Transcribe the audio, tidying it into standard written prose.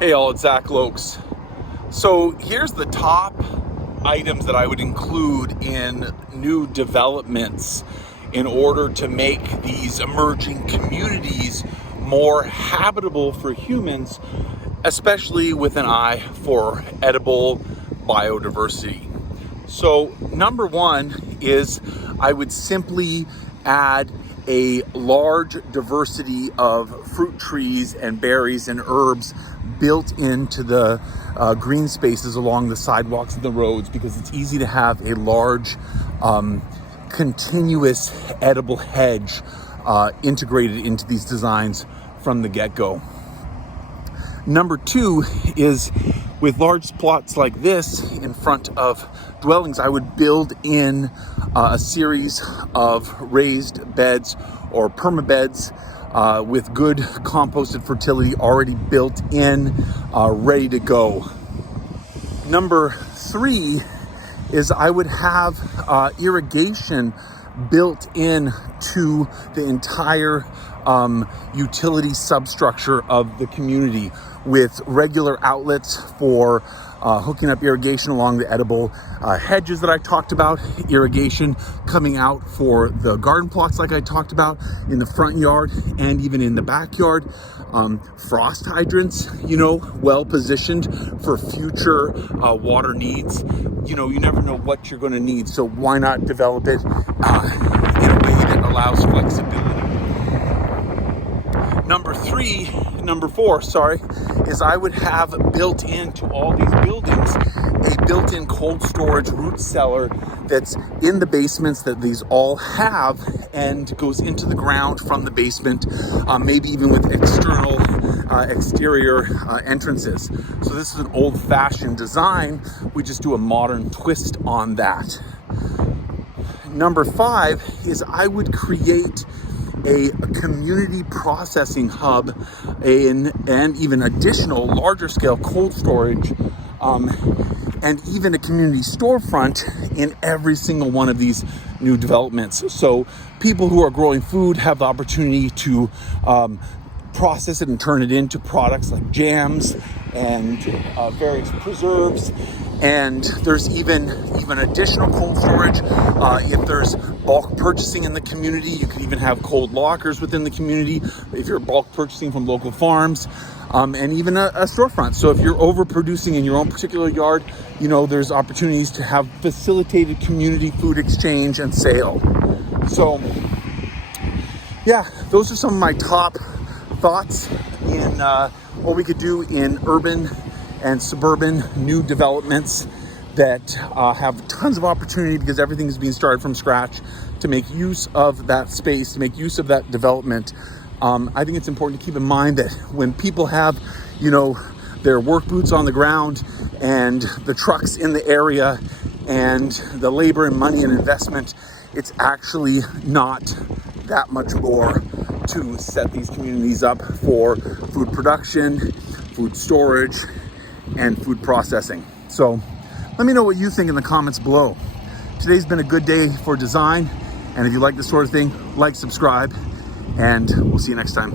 Hey all, it's Zach Lokes. So here's the top items that I would include in new developments in order to make these emerging communities more habitable for humans, especially with an eye for edible biodiversity. So number one is I would simply add a large diversity of fruit trees and berries and herbs built into the green spaces along the sidewalks and the roads, because it's easy to have a large continuous edible hedge integrated into these designs from the get-go. Number two is, with large plots like this in front of dwellings, I would build in a series of raised beds or permabeds with good composted fertility already built in, ready to go. Number three is I would have irrigation built in to the entire utility substructure of the community, with regular outlets for hooking up irrigation along the edible hedges that I talked about, irrigation coming out for the garden plots like I talked about in the front yard and even in the backyard, frost hydrants, well positioned for future water needs. You never know what you're going to need, so why not develop it in a way that allows flexibility. Number four, is I would have built into all these buildings a built-in cold storage root cellar that's in the basements that these all have, and goes into the ground from the basement, maybe even with exterior entrances. So this is an old-fashioned design. We just do a modern twist on that. Number five is I would create a community processing hub and even additional larger scale cold storage, and even a community storefront in every single one of these new developments. So people who are growing food have the opportunity to process it and turn it into products like jams and various preserves. And there's even additional cold storage. If there's bulk purchasing in the community, you could even have cold lockers within the community if you're bulk purchasing from local farms, and even a storefront. So if you're overproducing in your own particular yard, there's opportunities to have facilitated community food exchange and sale. So yeah, those are some of my top thoughts in what we could do in urban and suburban new developments that have tons of opportunity, because everything is being started from scratch, to make use of that space, to make use of that development. I think it's important to keep in mind that when people have, their work boots on the ground and the trucks in the area and the labor and money and investment, it's actually not that much more to set these communities up for food production, food storage, and food processing. So let me know what you think in the comments below. Today's been a good day for design, and if you like this sort of thing, like, subscribe, and we'll see you next time.